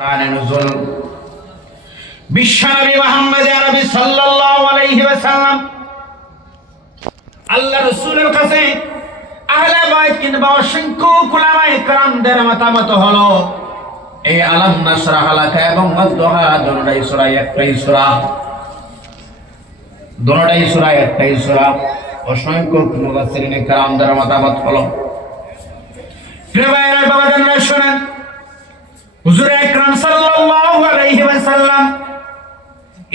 শানে নুজুল বিশ্বনবী মুহাম্মদ আরবি সাল্লাল্লাহু আলাইহি ওয়াসাল্লাম আল্লাহ রাসূলের কাছে আহলে বাইত কিংবা অসংখ্য উলামায়ে কেরামদের মতামত হলো এই আলাম নাশরাহ লাকা এবং ওয়াদহা দুটোই সূরা একটাই সূরা, দুটোই সূরা একটাই সূরা। অসংখ্য মুফাসসিরিনে কেরামদের মতামত হলো। প্রিয় ভাইরা বাবাজানরা শুনেন, হুজুর আকরাম সাল্লাল্লাহু আলাইহি ওয়াসাল্লাম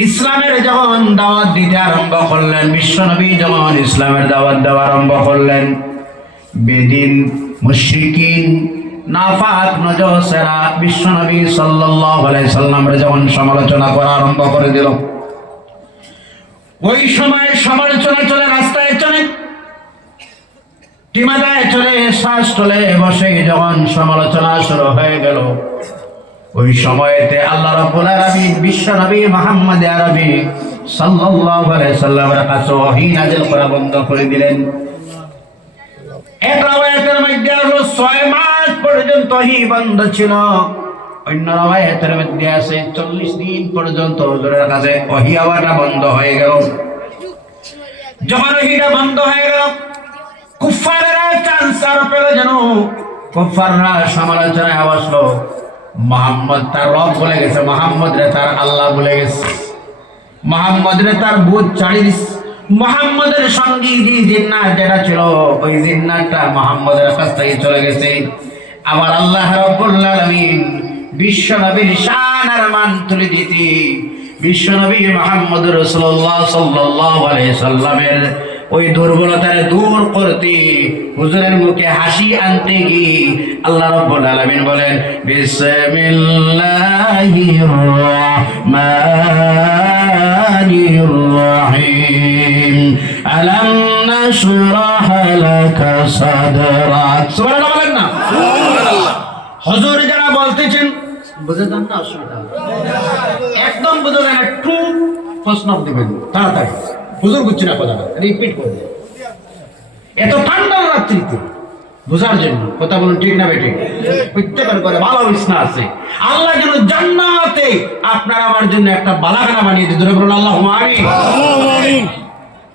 ইসলামের যখন দাওয়াত দিতে আরম্ভ করলেন, বিশ্বনবী যখন ইসলামের দাওয়াত দেওয়া আরম্ভ করলেন, বেদিন মুশরিকিন নাফাক নজসেরা বিশ্বনবী সাল্লাল্লাহু আলাইহি সাল্লামের যখন সমালোচনা করা আরম্ভ করে দিল, ওই সময় সমালোচনা চলে রাস্তায় চলে, টিমাদায় চলে, শ্বাস চলে বসে যখন সমালোচনা শুরু হয়ে গেল, ওই সময়তে আল্লাহ রাব্বুল আলামিন বিশ্বনবী মুহাম্মদ আরবি সাল্লাল্লাহু আলাইহি সাল্লামের কাছে ওহী নাযিল করা বন্ধ করে দিলেন। এক রাওয়ায়াতের মধ্যে 6 মাস পর্যন্ত ওহী বন্ধ ছিল, অন্য রাওয়ায়াতের মধ্যে আছে 40 দিন পর্যন্ত হুজুরের কাছে ওহী আওয়াটা বন্ধ হয়ে গেল। যখন ওহীটা বন্ধ হয়ে গেল, কুফাররা চান্স আর পেল, যেন কুফাররা সমালোচনায় আসলো, মুহাম্মদ তার রব বলে গেছে, মুহাম্মদ রে তার আল্লাহ বলে গেছে, মুহাম্মদ রে তার ভূত ছাড়ি দিছে, মুহাম্মদের সঙ্গী যে জিন্নাত যেটা ছিল ওই জিন্নাতটা মুহাম্মদের কাছ থেকে চলে গেছে। আবার আল্লাহ রাব্বুল আলামিন বিশ্বনবীর শান আর মান তুলে দিতে বিশ্বনবী মুহাম্মদ রাসূলুল্লাহ সাল্লাল্লাহু আলাইহি সাল্লামের ওই দুর্বলতারে দূর করতে হুজুরের মুখে হাসি আনতে গিয়ে আল্লাহ রাব্বুল আলামিন বলেন, বিসমিল্লাহির রাহমানির রাহিম, আলাম নাশরাহ লাকা সাদরাক। সুবহানাল্লাহ বলেন না? সুবহানাল্লাহ। হুজুর যারা বলতেছেন বুঝে যান না, অসুবিধা একদম বুঝে যান, একটু প্রশ্ন দিবেন তাড়াতাড়ি, হুজুর বুঝছি না কথাটা, রিপিট করবে। এত ঠান্ডা রাত্রিতে বোঝার জন্য কথা বলুন, ঠিক না বেঠিক? প্রত্যেকের করে ভালো বিছনা আছে, আল্লাহ যেন জান্নাতে আপনার আমার জন্য একটা বালাখানা বানিয়ে দিতে বলুন আল্লাহুম্মা আমিন।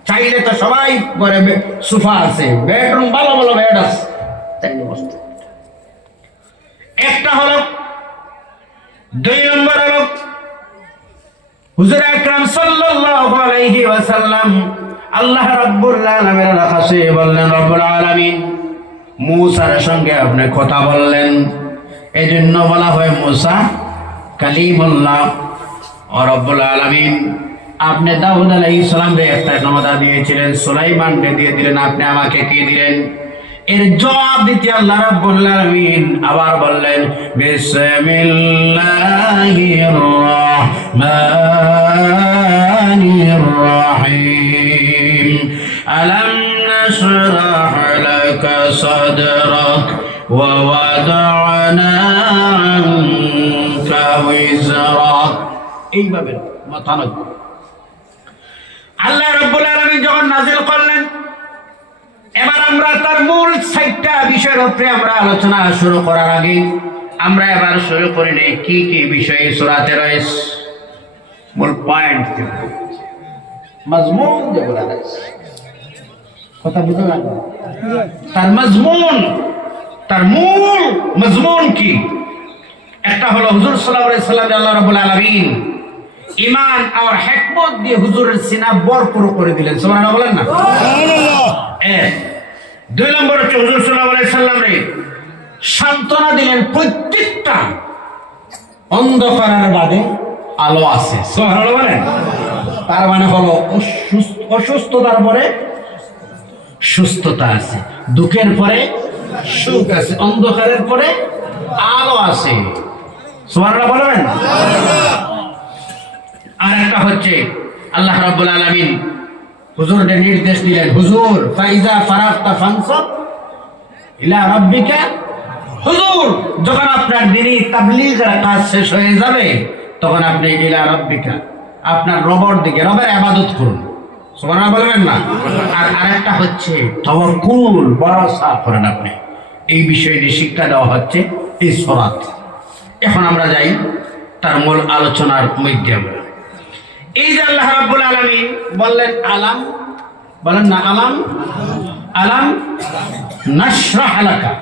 চাইলে তো সবাই করে সোফা আছে, বেডরুম ভালো ভালো বেড আছে, চাইলে বসতে। একটা হলো, 2 নম্বর হলো হুজুর আকরাম সাল্লাল্লাহু আলাইহি ওয়াসাল্লাম আল্লাহ রাব্বুল আলামিনের কাছে বললেন, রব্বুল আলামিন মূসার সঙ্গে আপনি কথা বললেন, এজন্য বলা হয় মূসা কালিমুল্লাহ। ও রব্বুল আলামিন আপনি দাউদ আলাইহিস সালামকে একটা ক্ষমতা দিয়েছিলেন, সুলাইমানকে দিয়ে দিলেন, আপনি আমাকে কি দিলেন? এর জবাব দিতে আল্লাহ রাব্বুল আলামিন আবার বললেন, বিসমিল্লাহির রাহমানির রাহিম, আলাম নাশরাহ লাকা সাদরাক ওয়া ওয়াদা'না আনকা ওয়িজরাক। এইভাবে মাথা নত। আল্লাহ রাব্বুল আলামিন যখন নাযিল করলেন, এবার আমরা তার মূল 6টা বিষয়ের উপরে আমরা আলোচনা শুরু করার আগে আমরা এবার শুরু করি নেই কি কি বিষয় সূরাতে রয়েছে, মূল পয়েন্ট মাজমুন যেগুলো আছে, কথা বুঝতে পারছেন? তার মাজমুন, তার মূল মাজমুন কি? একটা হলো হুজুর সাল্লাল্লাহু আলাইহি সাল্লাম আল্লাহ রাব্বুল আলামিন ঈমান আর হিকমত দিয়ে হুজুরের সিনা ভরপুর করে দিলেন। সুবহানাল্লাহ বলেন না? সুবহানাল্লাহ। 2 নম্বর হচ্ছে হুজুর সাল্লাল্লাহু আলাইহি সাল্লামরে সান্ত্বনা দিলেন, প্রত্যেকটা অন্ধকারের বাদে আলো আছে। সুবহানাল্লাহ বলেন? তার মানে হলো অসুস্থতার পরে সুস্থতা আছে, দুঃখের পরে সুখ আছে, অন্ধকারের পরে আলো আছে। সুবহানাল্লাহ বলবেন? আর একটা হচ্ছে আল্লাহ রাব্বুল আলামিন হুজুরকে নির্দেশ দিলেন, হুজুর ফাইজা ফারাগতা ফানসাব ইলা রাব্বিকা, হুজুর যখন আপনার দ্বীনি তাবলীগের কাজ শেষ হয়ে যাবে তখন আপনি ইলা রাব্বিকা, আপনার রবের দিকে, রবের ইবাদত করুন। সুবহানাল্লাহ বলবেন না? আর আরেকটা হচ্ছে তাওয়াক্কুল, ভরসা করেন আপনি। এই বিষয়ে শিক্ষা দেওয়া হচ্ছে এই সূরাত। এখন আমরা যাই তার মূল আলোচনার মধ্যে আমরা এই যে আল্লাহ রাব্বুল আলামিন বললেন আলাম, বলেন না আলাম, আলাম নাশরাহ লাকা।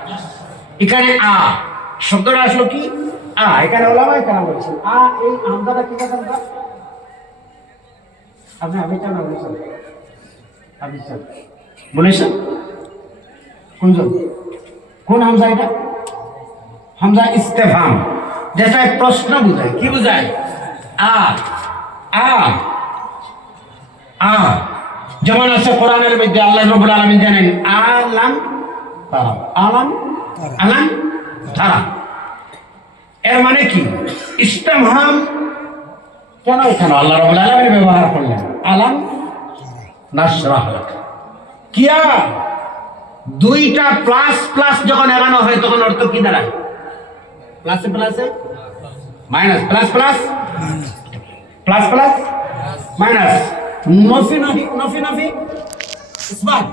এখানে আ শব্দটা আসলো কি? আ। এখানে ওলামায়ে কেরাম বলেছেন আ, এই হামজাটা কি কথা? আপনি আবিচার না বলেছেন? আবিচার বলেছেন? কোনজন? কোন হামজা এটা? হামজা ইস্তেফহাম, যেটা প্রশ্ন বোঝায়। কি বোঝায়? আ আ আ। যেমন আছে কোরআনের মধ্যে আল্লাহ রাব্বুল আলামিন জানেন আলাম তারা, আলাম আলাম তারা। এর মানে কি? ইস্তেফহাম কেন এখানে আল্লাহ রাব্বুল আলামিন ব্যবহার করলেন? আলাম নাশরাহ লাকা। কিয়া দুইটা প্লাস প্লাস যখন এগানো হয় তখন অর্থ কি দাঁড়ায়? প্লাসে প্লাসে minus, plus plus plus plus minus, নফি নফি নফি নফি ইসবাত,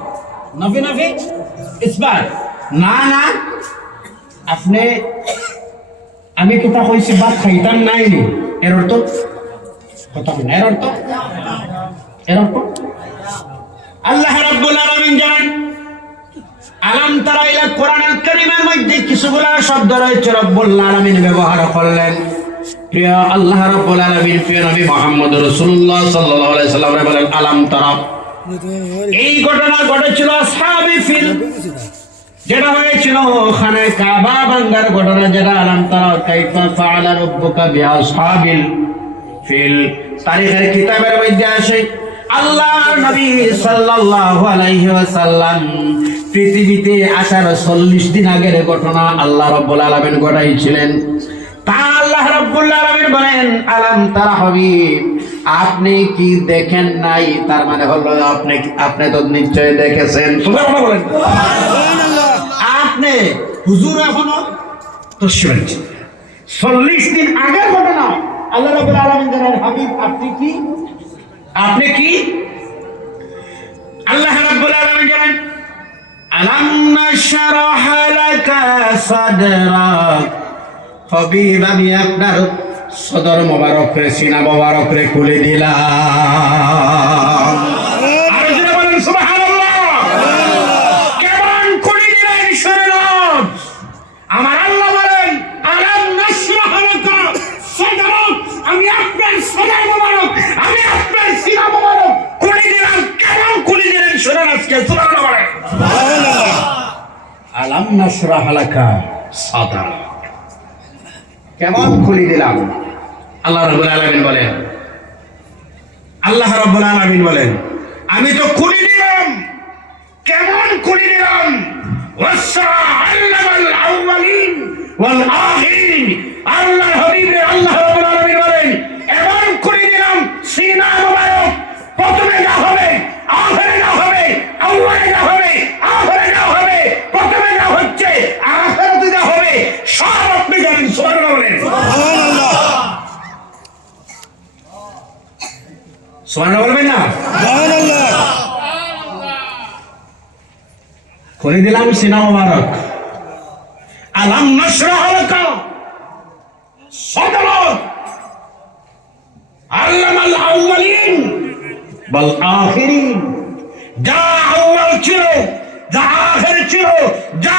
নফি নফি ইসবাত। না না, আপনি আমি কথা কইছি ভাত খাইতাম নাই নি, এর অর্থ কথা না, এর অর্থ আল্লাহ রাব্বুল আলামিন জানেন আলাম তারা ইলা কোরআনুল কারীমের মধ্যে কিছুগুলা শব্দ রয়েছে রব্বুল আলামিন ব্যবহার করলেন। প্রিয় আল্লাহ রাব্বুল আলামিন প্রিয় নবী মুহাম্মদ রাসূলুল্লাহ সাল্লাল্লাহু আলাইহি সাল্লাম বলেন আলাম তারা। এই ঘটনা ঘটেছিল আসহাবে ফিল, যেটা হয়েছিল ওখানে কাবা ভাঙ্গার ঘটনা, যেটা আলাম তারা কাইফা ফাআলা রাব্বুকা বিআসহাবিল ফিল। তারিখের কিতাবের মধ্যে আসে আল্লাহর নবী সাল্লাল্লাহু আলাইহি ওয়াসাল্লাম পৃথিবীতে আসার 40 দিন আগের ঘটনা আল্লাহ রাব্বুল আলামিন ঘটাইছিলেন। তা আল্লাহ রাব্বুল আলামিন বলেন আলাম তারা হাবিব, আপনি কি দেখেন নাই? তার মানে হলো আপনি তো নিশ্চয় দেখেছেন। সুবহানাল্লাহ বলেন। সুবহানাল্লাহ। আপনি হুজুর এখনো তো শুনেছেন 40 দিন আগের ঘটনা আল্লাহ রাব্বুল আলামিন জানেন হাবিব আপনি কি আল্লাহ রাব্বুল আলামিন জানেন আলাম নাশরাহ লাকা সাদরাক। হাবিব আমি আপনার সদর মোবারক রে, সিনা মোবারক রে খুলে দিলাম। আর যারা বলেন সুবহানাল্লাহ, কেমন খুলে দিলেন শুনুন। আমার আল্লাহ বলেন আলাম নাশরাহ লাকা সাদরাক, আমি আপনার সদর মোবারক, আমি আপনার সিনা মোবারক খুলে দিলাম। কেমন খুলে দিলেন শুনুন আজকে। সুবহানাল্লাহ বলেন। সুবহানাল্লাহ। আলাম নাশরাহ লাকা সাদরাক, কেমন খুলে দিলাম। আল্লাহ রাব্বুল আলামিন বলেন, আল্লাহ রাব্বুল আলামিন বলেন আমি তো খুলে দিলাম। কেমন খুলে দিলাম? ওয়াসআল্লামাল আউয়ালিন ওয়াল আখিরিন। আল্লাহ হাবিবে আল্লাহ রাব্বুল আলামিন বলেন এমন খুলে দিলাম সিনা মোবারক প্রথমে যা হবে, আখিরে যা হবে, আউয়ালে যা হবে, আখিরে যা হবে, প্রথমে যা হচ্ছে আখিরাতে যা হবে, সব আপনি জানেন। সুবহানাল্লাহ বলেন। সুবহানাল্লাহ। সুবহানাল্লাহ বলবেন না? সুবহানাল্লাহ। খুলে দিলাম সিনা মোবারক। আলাম নাশরাহ লাকা সাদরাক। আল্লামাল আউয়ালিন ওয়াল আখিরিন। যা আউয়াল ছিল, যা আখির ছিল, যা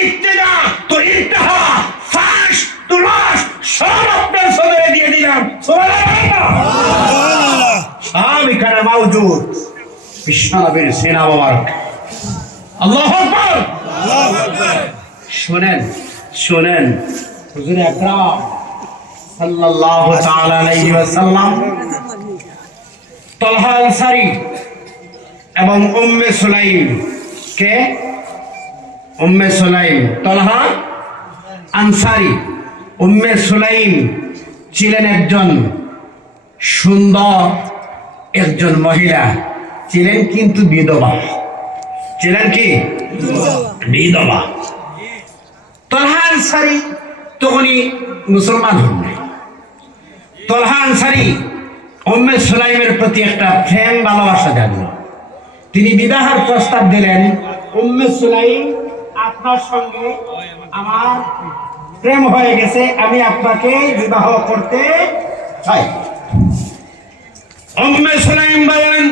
ইবতিদা তো ইন্তেহা, ফাশ তো লাশ, সব আপনার সদরে দিয়ে দিলাম। সুবহানাল্লাহ। সব এখানে মওজুদ বিশ্ব নবীর সিনা মোবারক। আল্লাহু আকবার। আল্লাহু আকবার। শুনেন শুনেন, হুজুর আকরাম সাল্লাল্লাহু তাআলা আলাইহি ওয়াসাল্লাম তালহা আনসারী এবং উম্মে সুলাইম, কে? উম্মে সুলাইম। তালহা আনসারী, উম্মে সুলাইম ছিলেন একজন সুন্দর একজন মহিলা, ছিলেন কিন্তু বিধবা। ছিলেন কি? বিধবা। তালহা আনসারী তখনই মুসলমান হন নাই। তালহা আনসারী উম্মে সুলাইমের প্রতি একটা প্রেম ভালোবাসা জানল। তিনি বিবাহের প্রস্তাব দিলেন, উম্মে সুলাইম আপনার সঙ্গে আমার প্রেম হয়ে গেছে, আমি আপনাকে বিবাহ করতে চাই। উম্মে সুলাইম বলেন